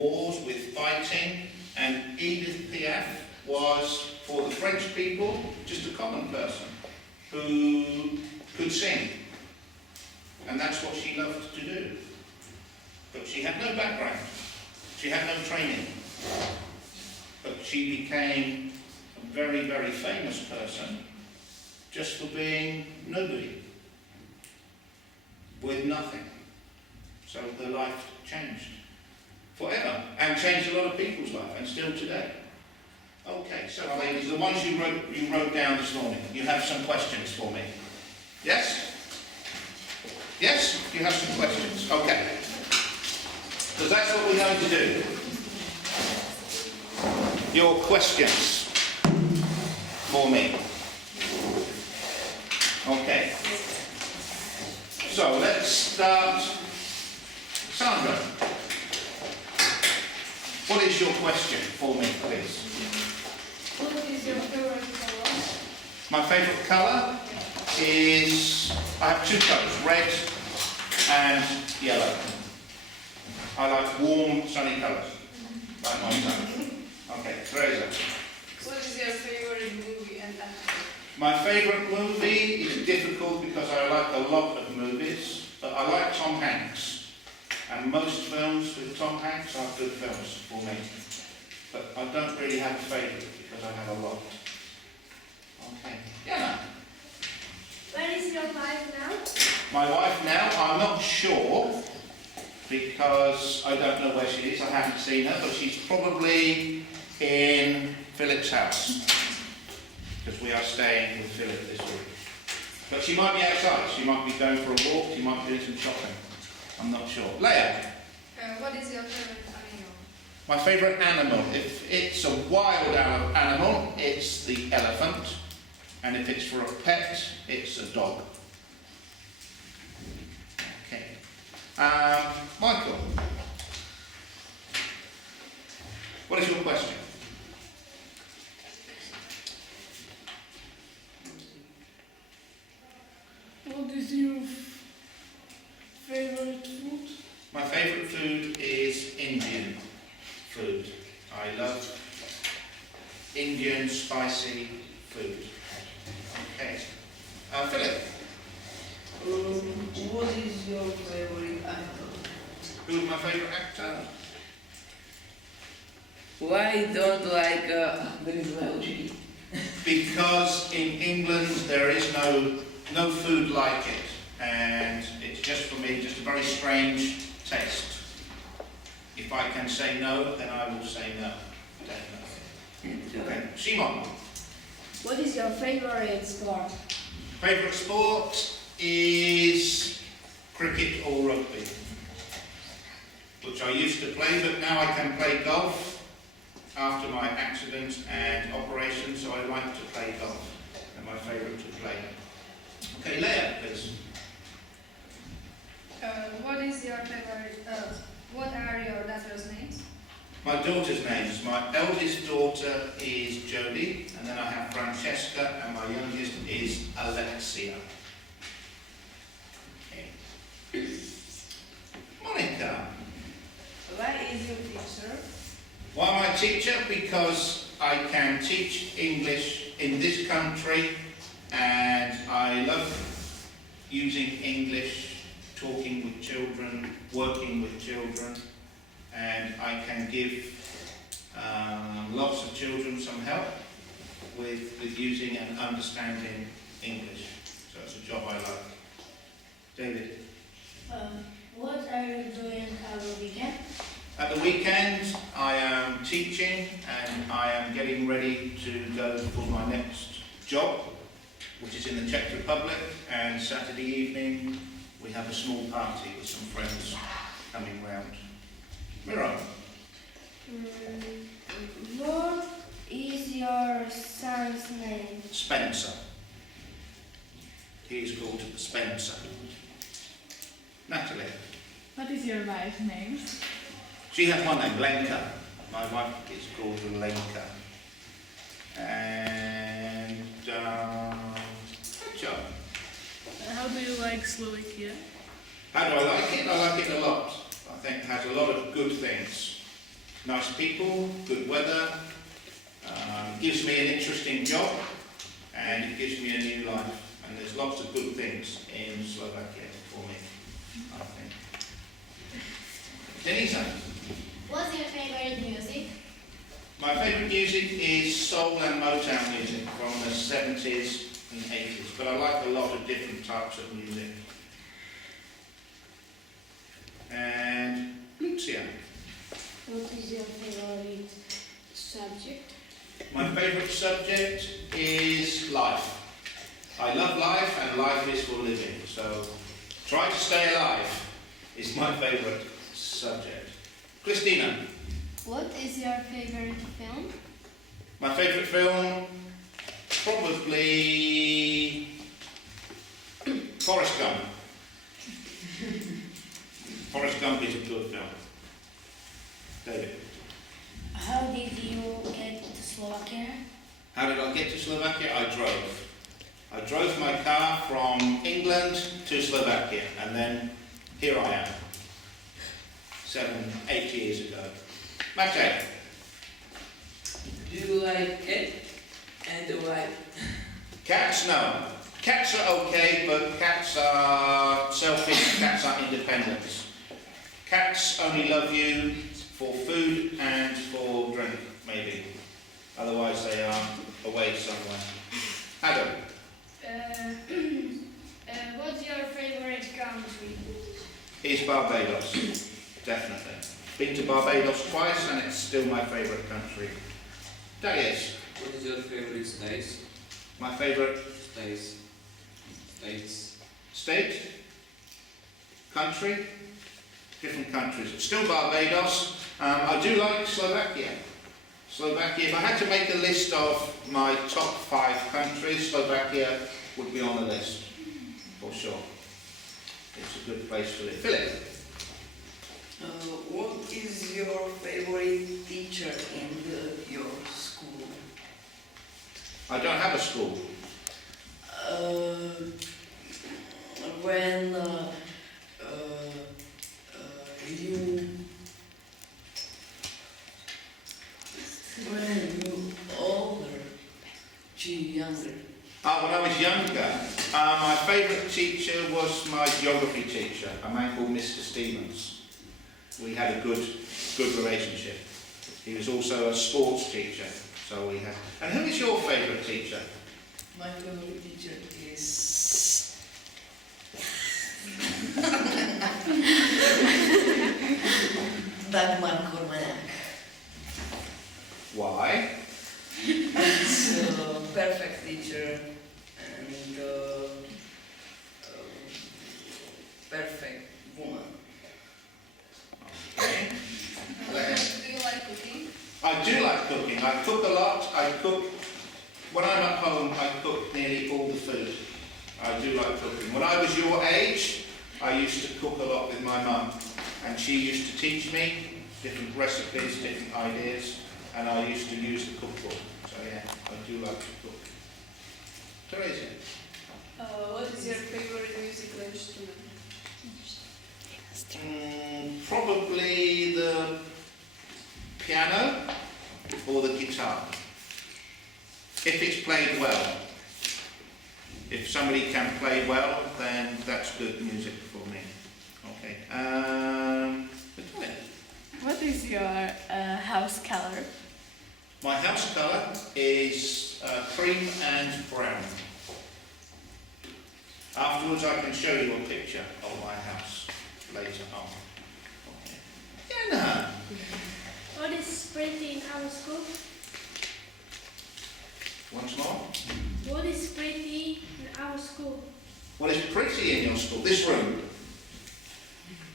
wars with fighting, and Edith Piaf was, for the French people, just a common person who could sing. And that's what she loved to do. But she had no background. She had no training. But she became a very, very famous person just for being nobody, with nothing. So her life changed forever, and changed a lot of people's life, and still today. Okay, so ladies, the ones you wrote down this morning, you have some questions for me. Yes? Yes? You have some questions. Okay. Because that's what we're going to do. Your questions for me. Okay. So let's start. Sandra, what is your question for me, please? What is your favorite color? My favourite colour is, I have two colours, red and yellow. I like warm, sunny colours, like my son. Okay, Teresa. What is your favorite movie and actor? My favourite movie is difficult because I like a lot of movies, but I like Tom Hanks. And most films with Tom Hanks are good films for me. But I don't really have a favourite because I have a lot. Okay. Yeah. Where is your wife now? My wife now, I'm not sure because I don't know where she is. I haven't seen her, but she's probably in Philip's house because we are staying with Philip this week. But she might be outside. She might be going for a walk. She might be doing some shopping. I'm not sure. Leia. What is your favorite animal? My favourite animal. If it's a wild animal, it's the elephant. And if it's for a pet, it's a dog. Okay. Michael. What is your question? What is your favorite food? My favourite food is Indian food. I love Indian spicy food. Okay. Philip. What is your favorite actor? Who is my favourite actor? Why don't like Venezuela? Because in England there is no food like it, and it's just for me just a very strange taste. If I can say no, then I will say no. Definitely. Okay, Shimon. What is your favorite sport? Favourite sport is cricket or rugby, which I used to play, but now I can play golf after my accident and operation, so I like to play golf. They're my favourite to play. Okay, Leia, please. What is your favorite? What are your daughter's names? My daughter's names. My eldest daughter is Jodie, and then I have Francesca, and my youngest is Alexia. Okay. Monica. Why is your teacher? Why am I a teacher? Because I can teach English in this country, and I love using English, talking with children, working with children, and I can give lots of children some help with using and understanding English. So it's a job I like. David? What are you doing on the weekend? At the weekend, I am teaching and I am getting ready to go for my next job, which is in the Czech Republic, and Saturday evening we have a small party with some friends coming round. Miro. What is your son's name? Spencer. He is called Spencer. Natalie. What is your wife's name? She has one name, Lenka. My wife is called Lenka. And good job. How do you like Slovakia? How do I like it? I like it a lot. I think it has a lot of good things. nice people, good weather, gives me an interesting job, and it gives me a new life. And there's lots of good things in Slovakia for me, I think. Denisa, What's your favorite music? my favourite music is soul and Motown music from the 70s and 80s, but I like a lot of different types of music. And Lucia, What is your favorite subject? my favourite subject is life. I love life, and life is for living, so try to stay alive is my favourite subject. Christina, What is your favorite film? my favourite film, probably Forrest Gump. Forrest Gump is a good film. David, How did you get to Slovakia? how did I get to Slovakia? I drove. I drove my car from England to Slovakia, and then here I am, 8 years ago. Mate, Do you like cat and why? cats, no. Cats are okay, but cats are selfish, cats are independent. Cats only love you for food and for drink, maybe. Otherwise they are away somewhere. Adam, What's your favorite country? is Barbados, definitely. Been to Barbados twice, and it's still my favourite country. Darius, What is your favorite states? my favourite States. States. state, country, different countries. Still Barbados. I do like Slovakia. Slovakia, if I had to make a list of my top 5 countries, Slovakia would be on the list, for sure. It's a good place to live. Philip, What is your favorite teacher in your school? I don't have a school. When you older, younger. When I was younger, my favourite teacher was my geography teacher, a man called Mr. Stevens. We had a good relationship. He was also a sports teacher, so we had. And who is your favourite teacher? My favorite teacher is Dagmar Kormanak. Why? It's a perfect teacher and perfect woman. Okay. Do you like cooking? I do like cooking. I cook a lot. When I'm at home, I cook nearly all the food. I do like cooking. When I was your age, I used to cook a lot with my mum, and she used to teach me different recipes, different ideas, and I used to use the cookbook. So yeah, I do like to cook. Teresa, What is your favorite musical instrument? probably the piano or the guitar. If it's played well. If somebody can play well, then that's good music for me. Okay. Victoria. What is your house color? My house colour is cream and brown. Afterwards I can show you a picture of my house later on. Okay. Anna. What is pretty in our school? Once more. What is pretty in our school? What is pretty in your school? This room.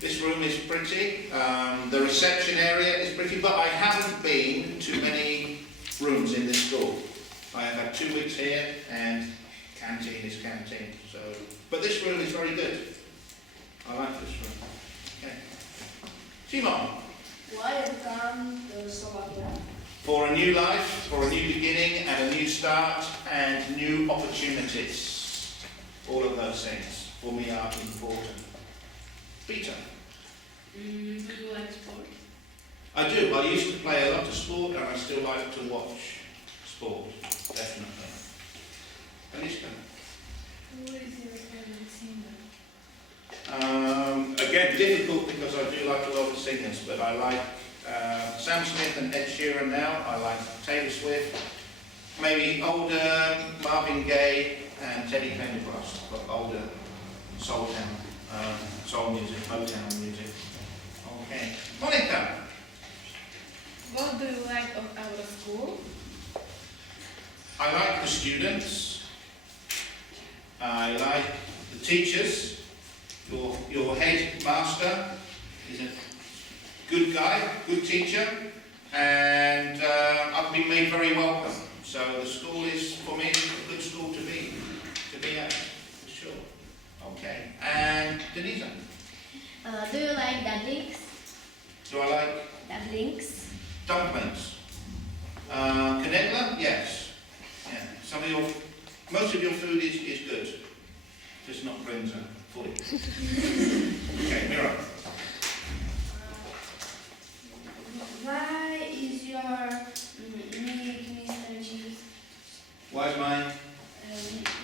This room is pretty. The reception area is pretty, but I haven't been to many rooms in this school. I have had 2 weeks here, and canteen is canteen. So, but this room is very good. I like this room. Okay. Simon, Why have you come to Slovakia? for a new life, for a new beginning, and a new start, and new opportunities. All of those things for me are important. Peter. Do you like sport? I do. I used to play a lot of sport and I still like to watch sport, definitely. Alicia? Who is your favorite singer? Again, difficult because I do like a lot of singers, but I like Sam Smith and Ed Sheeran now. I like Taylor Swift. Maybe older Marvin Gaye and Teddy Pendergrass, but older soul music, Motown music. Okay. Monica? What do you like of our school? I like the students. I like the teachers. Your headmaster is a good guy, good teacher, and I've been made very welcome. So the school is, for me, a good school to be at, for sure. Okay. And Denise? Do you like dumplings? Do I like Dumplings. dumplings? Canela? Yes. Yeah. Most of your food is good, just not brinza fully. Okay, Mira. Why is your nickname Mr. G? Why is my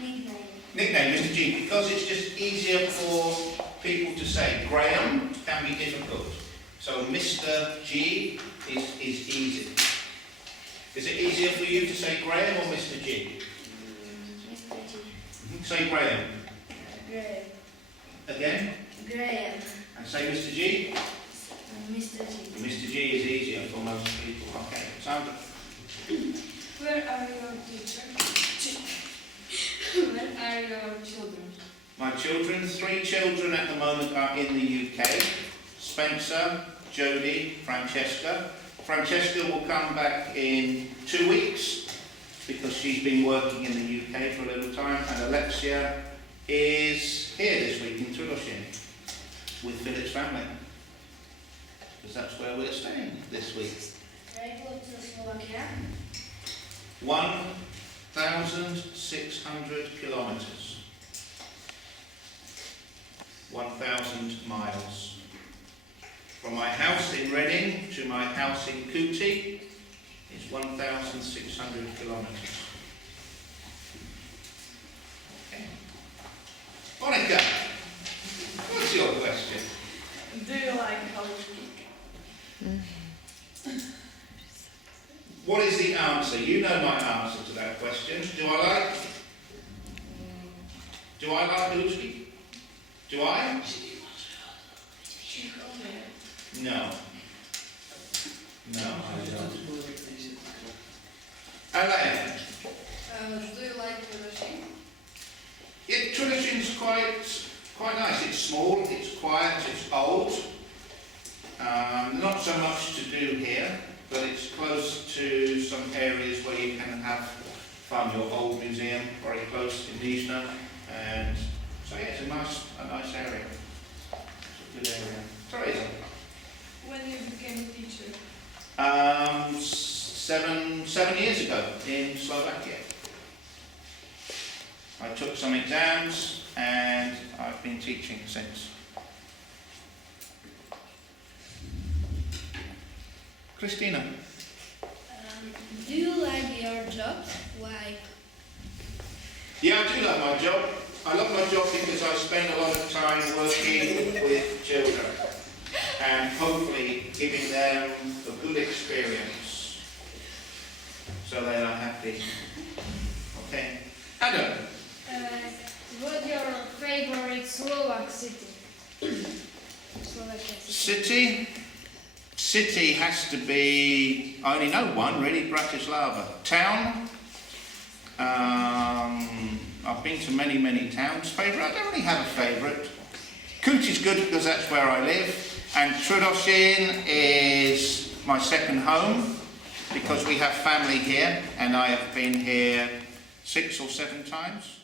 Nickname. nickname Mr. G? Because it's just easier for people to say. Graham can be difficult. So Mr. G is easy. Is it easier for you to say Graham or Mr. G? Mr. G. Say Graham. Graham. Again? Graham. And say Mr. G? Mr. G. Mr. G is easier for most people. Okay, Sandra. Where are your teachers? Where are your children? My children, 3 children at the moment are in the UK. Spencer, Jodie, Francesca. Francesca will come back in 2 weeks because she's been working in the UK for a little time. And Alexia is here this week in Tudoshin with Philip's family. Because that's where we're staying this week. Can I go to Slovakia? 1,600 kilometres. 1,000 miles. From my house in Reading to my house in Kuti is 1,600 kilometres. Okay. Monica, what's your question? Do you like Halloween? What is the answer? You know my answer to that question. Do I like Lucy? Do I? No. No, I don't. Alain? Do you like Tudoshin? Tudoshin's quite nice. It's small, it's quiet, it's old. Not so much to do here, but it's close to some areas where you can have fun. Your old museum, very close in Nizhna, and so yeah, it's a nice area. It's a good area. Sorry. When you became a teacher? 7 years ago in Slovakia. I took some exams and I've been teaching since. Christina? Do you like your job? Why? Yeah, I do love my job. I love my job because I spend a lot of time working with children and hopefully giving them a good experience so they are happy. Okay. Adam? What's your favorite Slovak city? Slovakia city. City has to be, I only know one really, Bratislava. Town, I've been to many towns. Favourite, I don't really have a favourite. Kuti's good because that's where I live. And Tudoshin is my second home because we have family here and I have been here 6 or 7 times.